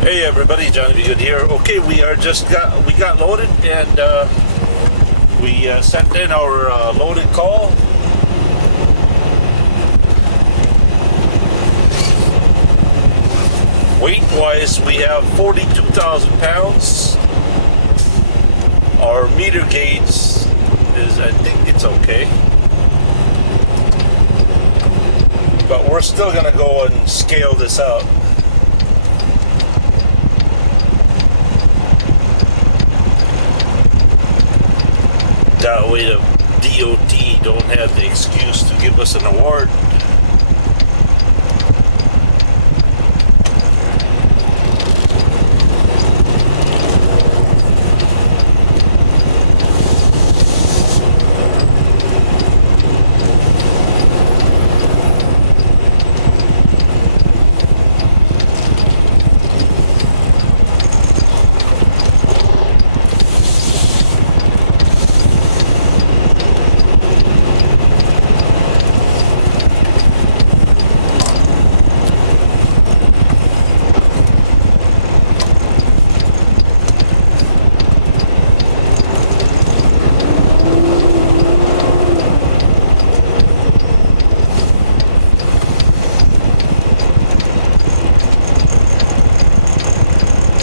Hey everybody, Johnny B. Good here. Okay, we got loaded and we sent in our loaded call. Weight-wise, we have 42,000 pounds. Our meter gauge is, I think it's okay. But we're still gonna go and scale this out. That way the DOT don't have the excuse to give us an award.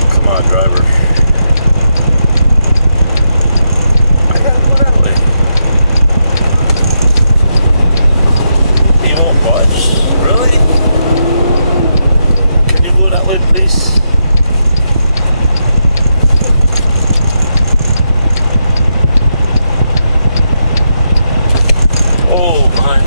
Come on, driver. I gotta go that way. He won't budge? Really? Can you go that way, please? Oh, my.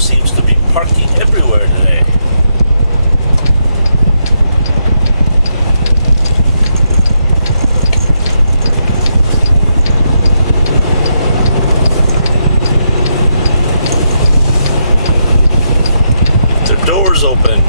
Seems to be parking everywhere today. The doors open.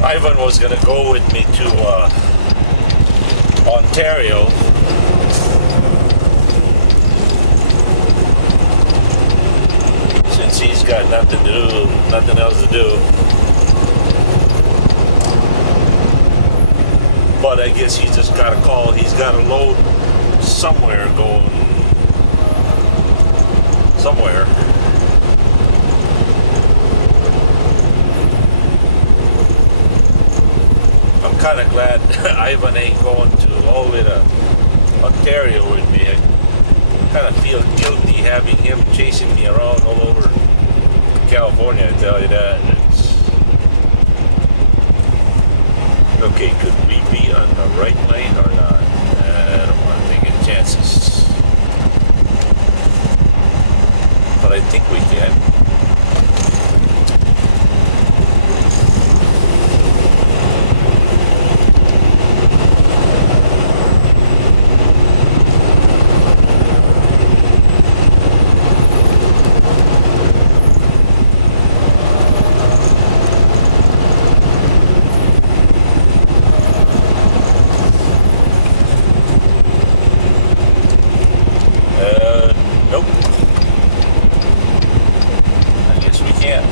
Ivan was going to go with me to Ontario. Since he's got nothing else to do. But but I guess he's just got a call. He's got a load somewhere going somewhere. I'm kind of glad Ivan ain't going to all the way to Ontario with me. I kind of feel guilty having him chasing me around all over California, I tell you that. Okay, could we be on the right lane or not? I don't want to take any chances. But I think we can. Nope. I guess we can't.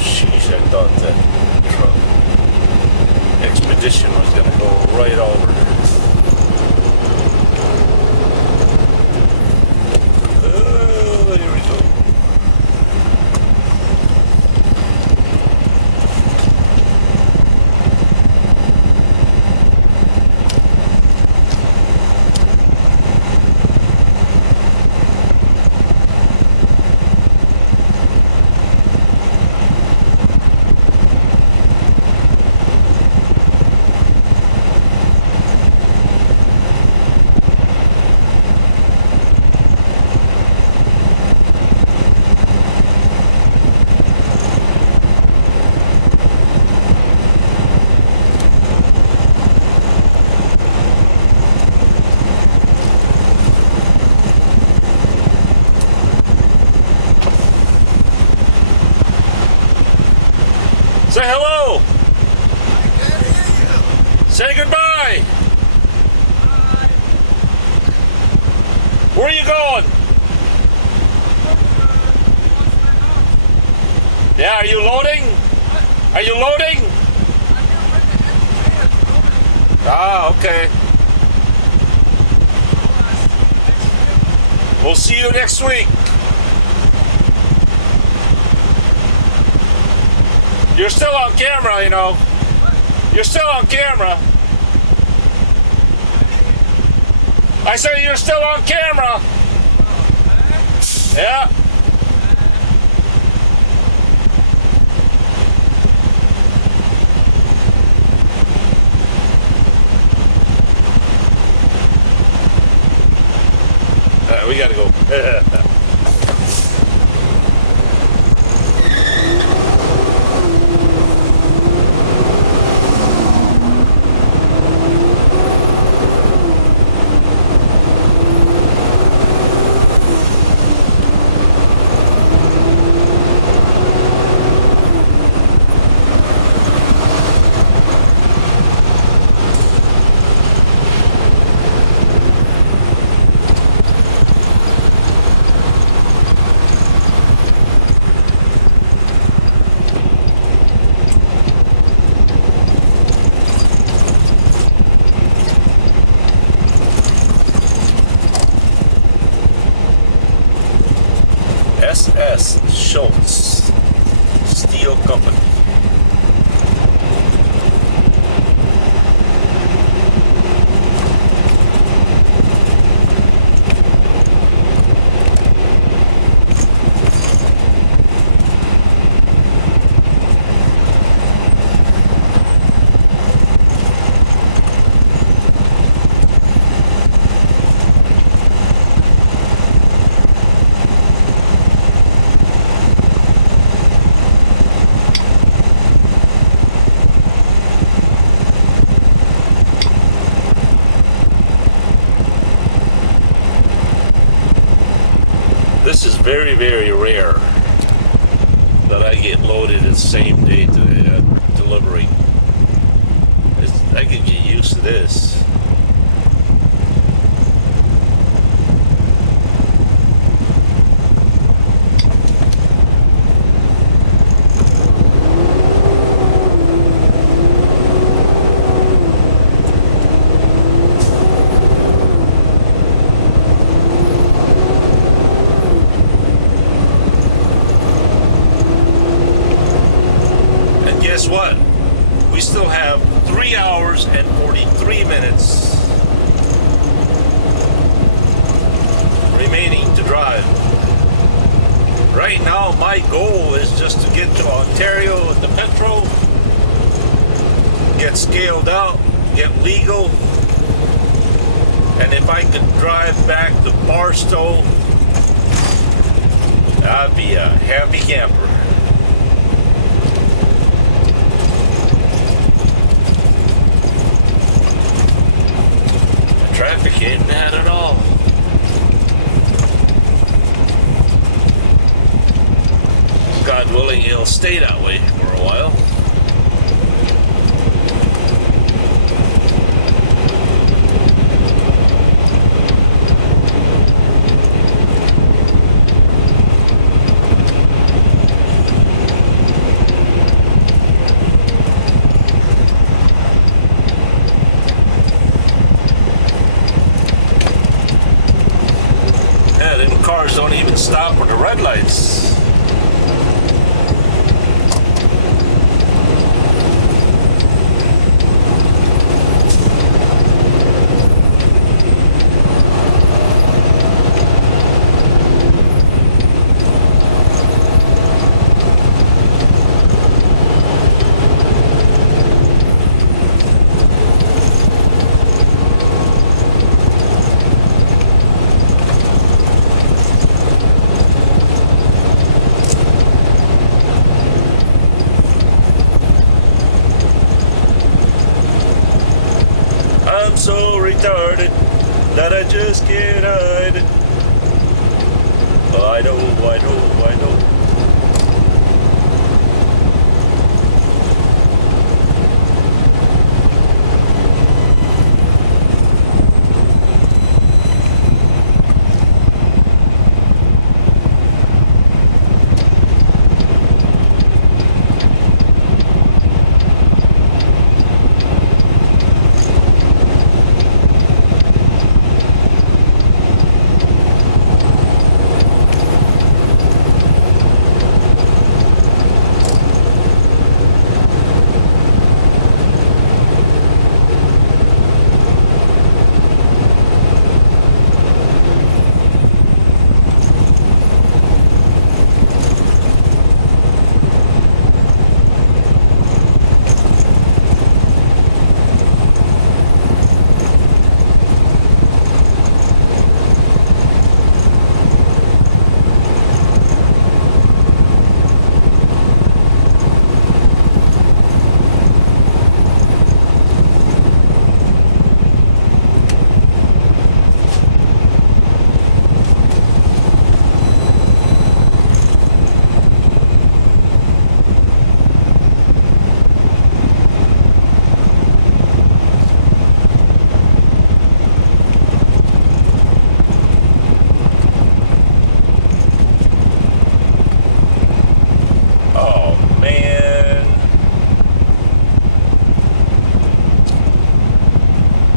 Sheesh, I thought that truck expedition was going to go right over. Oh, here we go. Say hello. Say goodbye. Bye. Where are you going? Yeah, are you loading? Are you loading? Ah, okay. We'll see you next week. You're still on camera, you know. You're still on camera. I say you're still on camera. Yeah. We gotta go. S.S. Schultz Steel Company. This is very, very rare that I get loaded the same day to delivery. I could get used to this. guess what? We still have 3 hours and 43 minutes remaining to drive. Right now, my goal is just to get to Ontario with the Petro, get scaled out, get legal, and if I could drive back to Barstow, I'd be a happy camper. The traffic ain't bad at all. God willing, it'll stay that way for a while. Yeah, them cars don't even stop for the red lights. I'm so retarded that I just can't hide it. I know.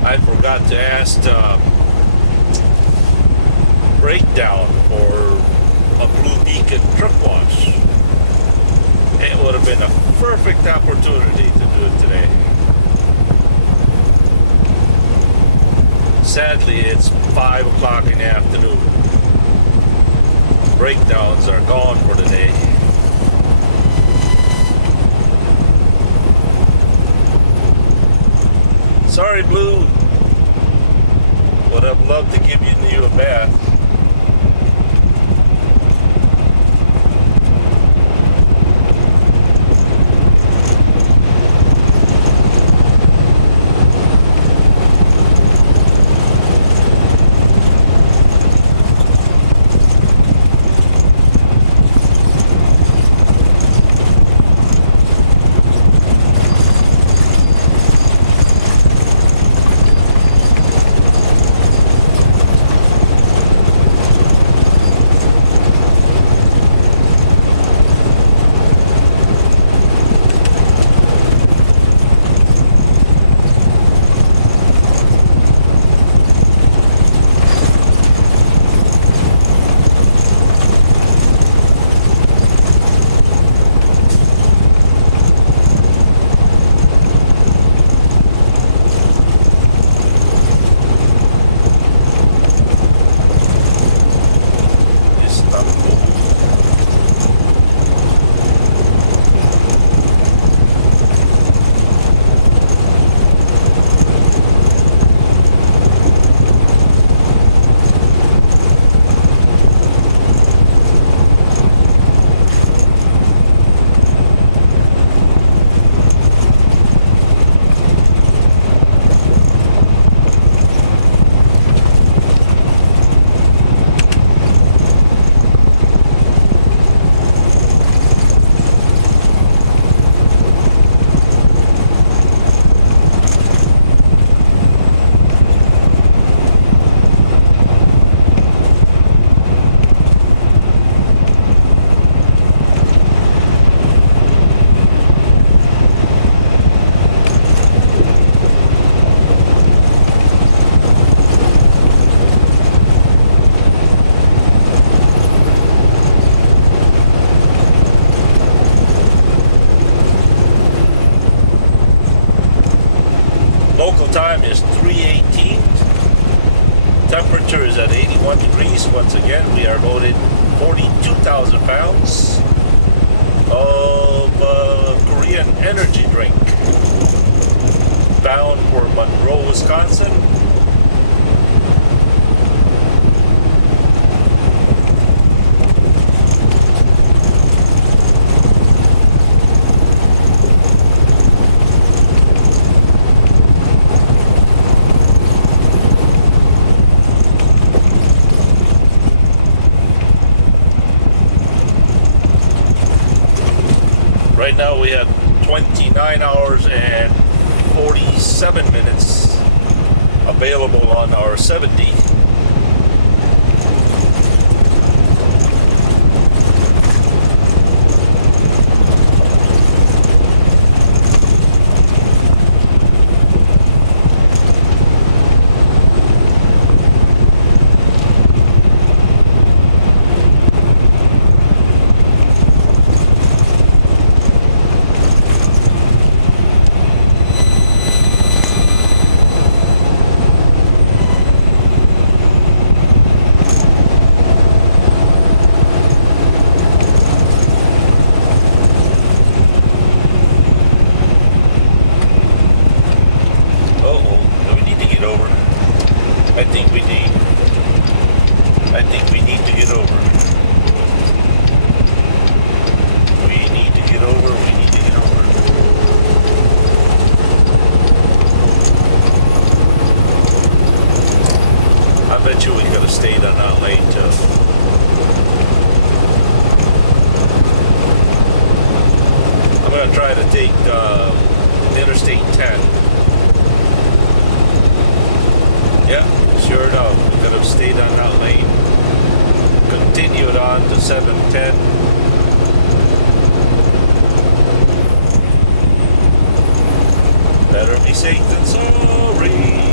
I forgot to ask breakdown for a Blue Beacon truck wash. It would have been a perfect opportunity to do it today. Sadly, it's 5 o'clock in the afternoon. Breakdowns are gone for the day. Sorry, Blue. Would have loved to give you a bath. time is 3:18. Temperature is at 81 degrees. Once again, we are loaded 42,000 pounds of Korean energy drink, bound for Monroe, Wisconsin. Right now we have 29 hours and 47 minutes available on our 70. I think we need to get over. We need to get over. I bet you we could have stayed on that lane too. I'm going to try to take Interstate 10. Yeah, sure enough, we could have stayed on that lane. Continued on to 710. Better be safe than sorry.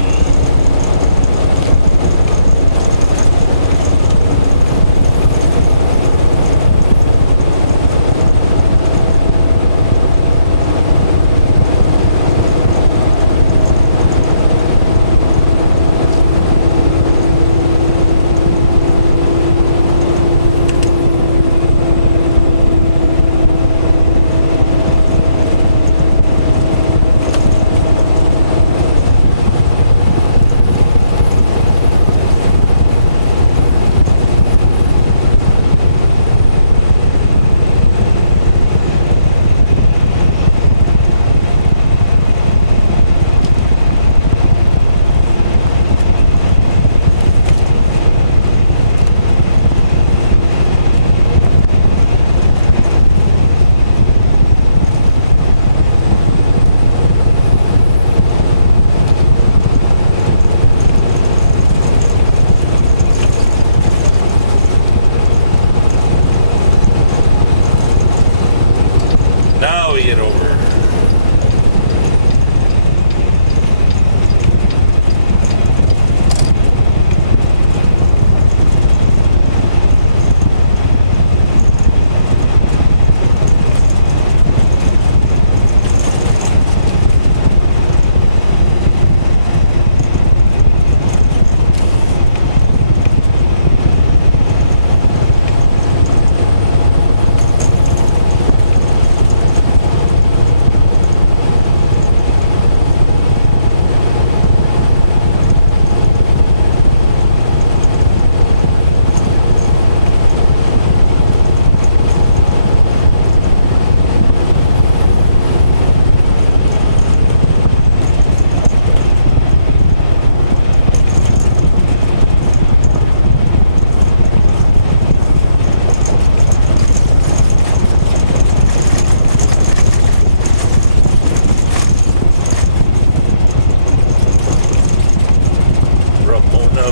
Now we get over.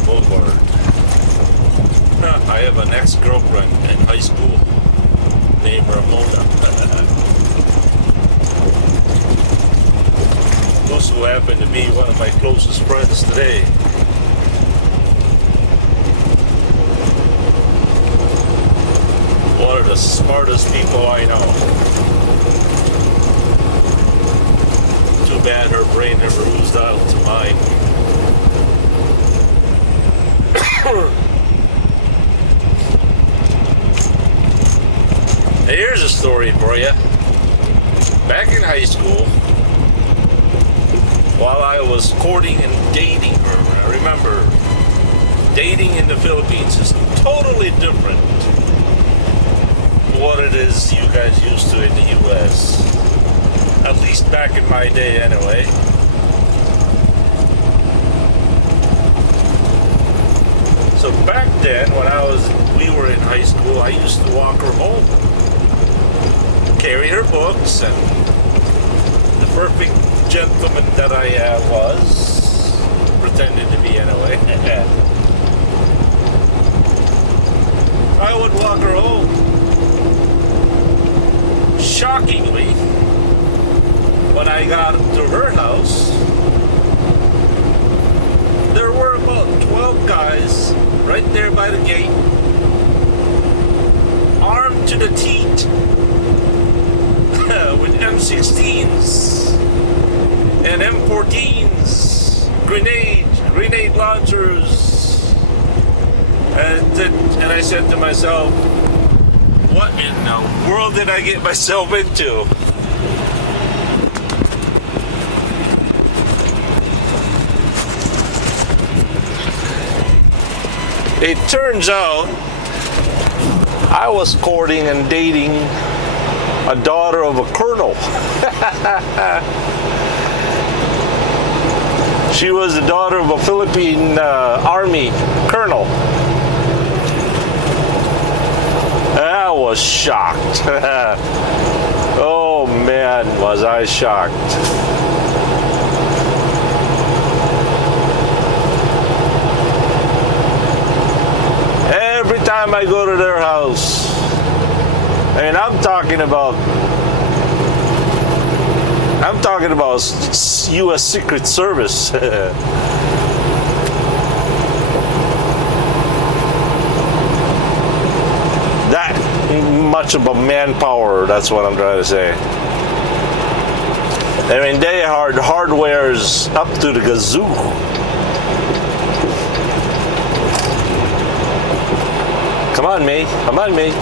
Vollrathj. I have an ex-girlfriend in high school named Ramona. Those who happen to be one of my closest friends today. One of the smartest people I know. Too bad her brain never oozed out to mine. Here's a story for you. Back in high school, while I was courting and dating her, I remember dating in the Philippines is totally different from what it is you guys used to in the U.S. At least back in my day anyway. So back then, when we were in high school, I used to walk her home, carry her books, and the perfect gentleman that I was, pretended to be anyway. I would walk her home. Shockingly, when I got to her house, there were about 12 guys right there by the gate, armed to the teeth, with M16s and M14s, grenade launchers, and I said to myself, what in the world did I get myself into? It turns out I was courting and dating a daughter of a colonel. She was the daughter of a Philippine Army colonel. I was shocked. Oh man, was I shocked. Every time I go to their house, and I'm talking about U.S. Secret Service. That much of a manpower, that's what I'm trying to say. I mean, they hardware's up to the gazoo. Come on, me. Come on, me.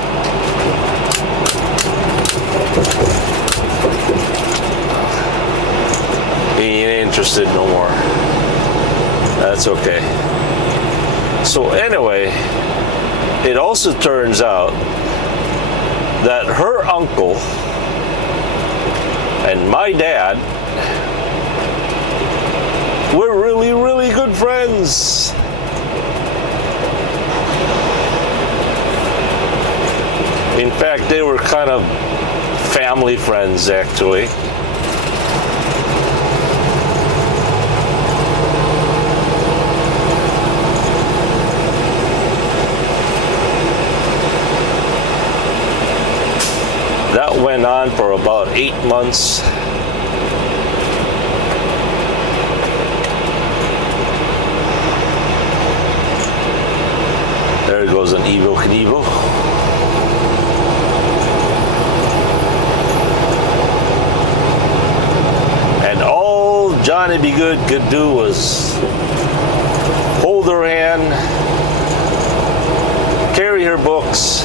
He ain't interested no more. That's okay. So anyway, it also turns out that her uncle and my dad were really, really good friends. In fact, they were kind of family friends, actually. That went on for about 8 months. There goes an Evo Knievel. And all Johnny B. Good could do was hold her hand, carry her books,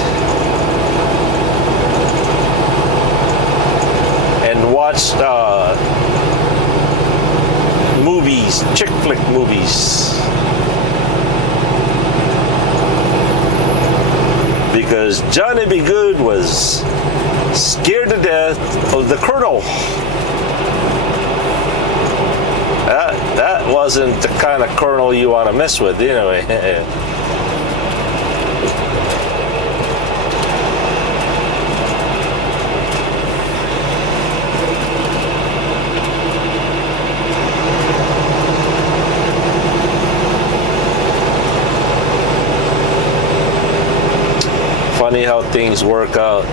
and watch movies, chick flick movies. Because Johnny B. Good was scared to death of the colonel. That wasn't the kind of colonel you want to mess with, anyway. Funny how things work out.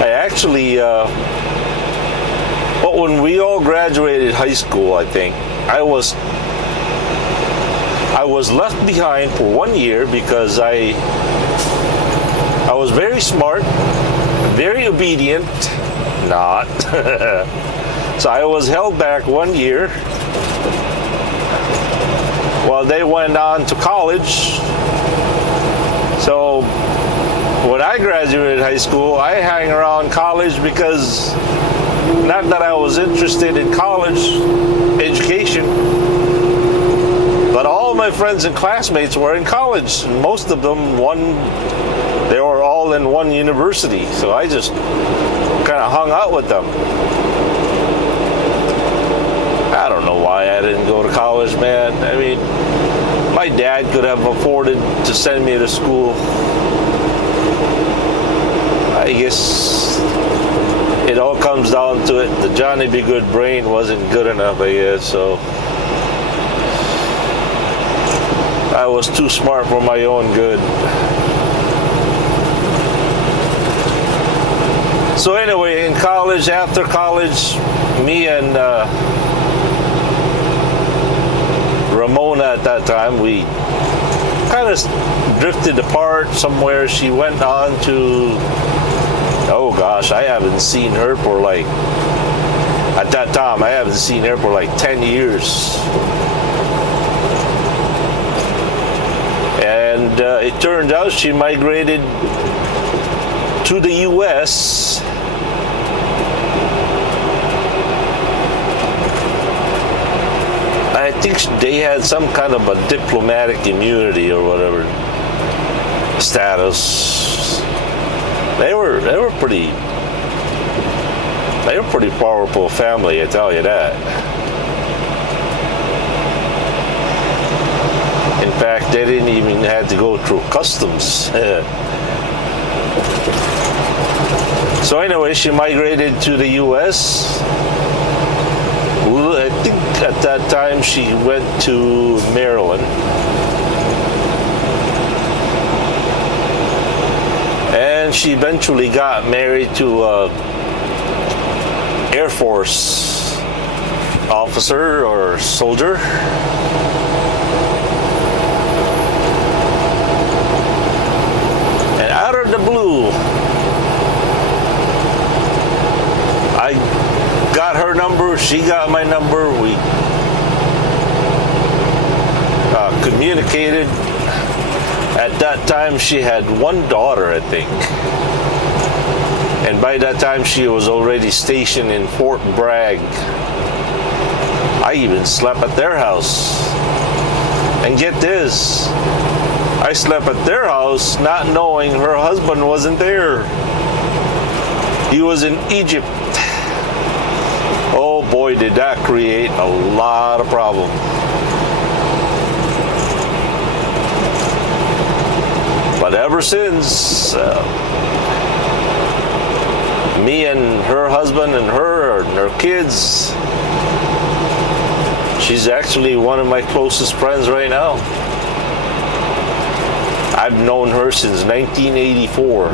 I actually, when we all graduated high school, I think, I was left behind for 1 year because I I was very smart, very obedient, not. So I was held back 1 year while they went on to college. So when I graduated high school, I hang around college because not that I was interested in college education, but all my friends and classmates were in college. And most of them, they were all in one university. So I just kind of hung out with them. I don't know why I didn't go to college, man. I mean, my dad could have afforded to send me to school. I guess it all comes down to it. The Johnny Be Good brain wasn't good enough, I guess, so I was too smart for my own good. So anyway, in college, after college, me and Ramona at that time, we kind of drifted apart somewhere. She went on to, oh gosh, I haven't seen her for like, at that time, I haven't seen her for like 10 years. And it turned out she migrated to the U.S. I think they had some kind of a diplomatic immunity or whatever status. They were pretty powerful family, I tell you that. In fact, they didn't even have to go through customs. So anyway, she migrated to the U.S. I think at that time she went to Maryland. And she eventually got married to an Air Force officer or soldier. And out of the blue, I got her number, she got my number, we communicated. At that time, she had one daughter, I think. And by that time, she was already stationed in Fort Bragg. I even slept at their house. And get this, I slept at their house not knowing her husband wasn't there. He was in Egypt. Oh boy, did that create a lot of problems. But ever since, me and her husband and her kids, she's actually one of my closest friends right now. I've known her since 1984.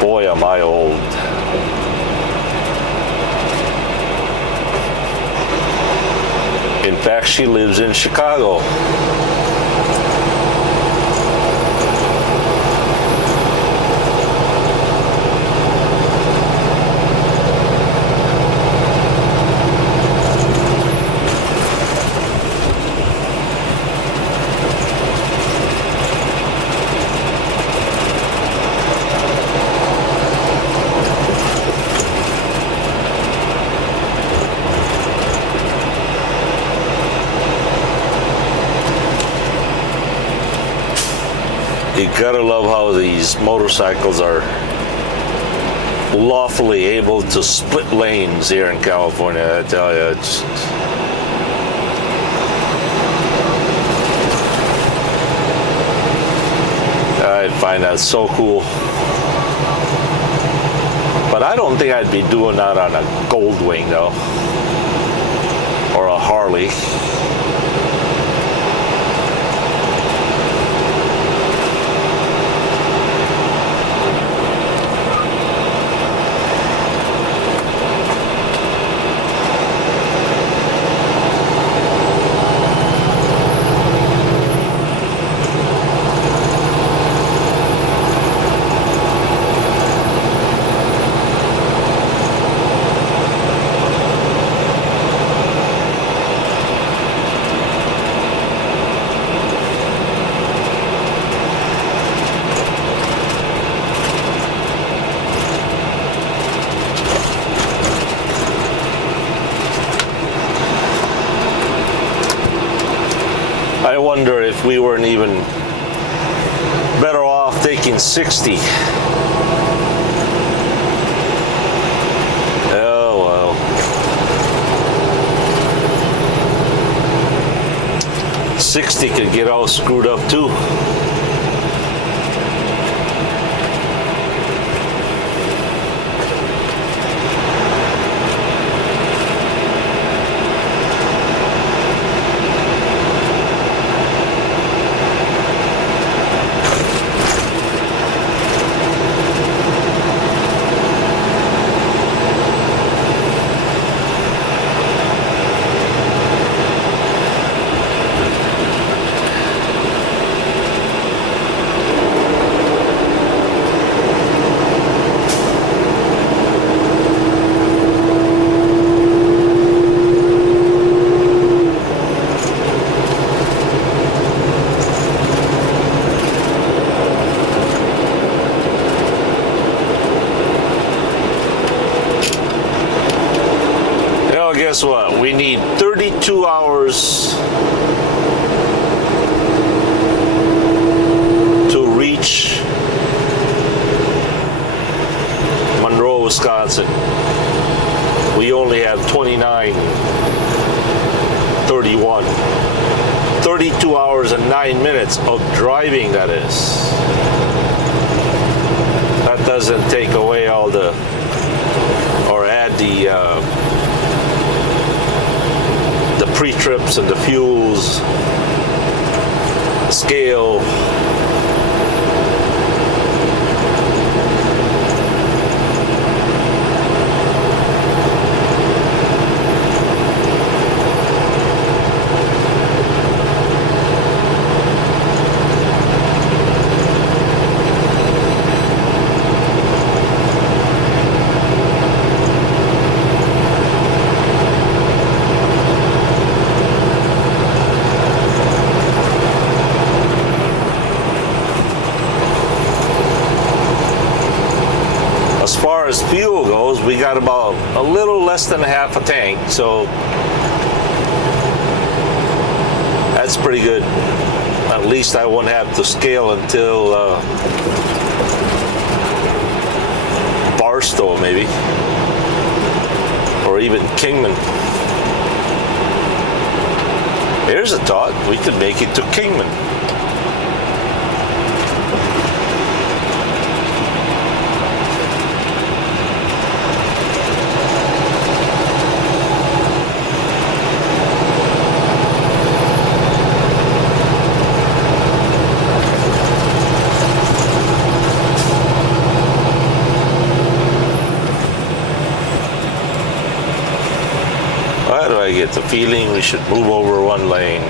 Boy, am I old. In fact, she lives in Chicago. You gotta love how these motorcycles are lawfully able to split lanes here in California. I tell you, it's I find that so cool. But I don't think I'd be doing that on a Goldwing though, or a Harley. I wonder if we weren't even better off taking 60. Oh well. 60 could get all screwed up too. Guess what? We need 32 hours to reach Monroe, Wisconsin. We only have 29:31. 32 hours and 9 minutes of driving, that is. That doesn't take away all the, or add the pre-trips and the fuels, scale. As far as fuel goes, we got about a little less than half a tank, so that's pretty good. At least I won't have to scale until Barstow, maybe, or even Kingman. Here's a thought: we could make it to Kingman. Why do I get the feeling we should move over one lane?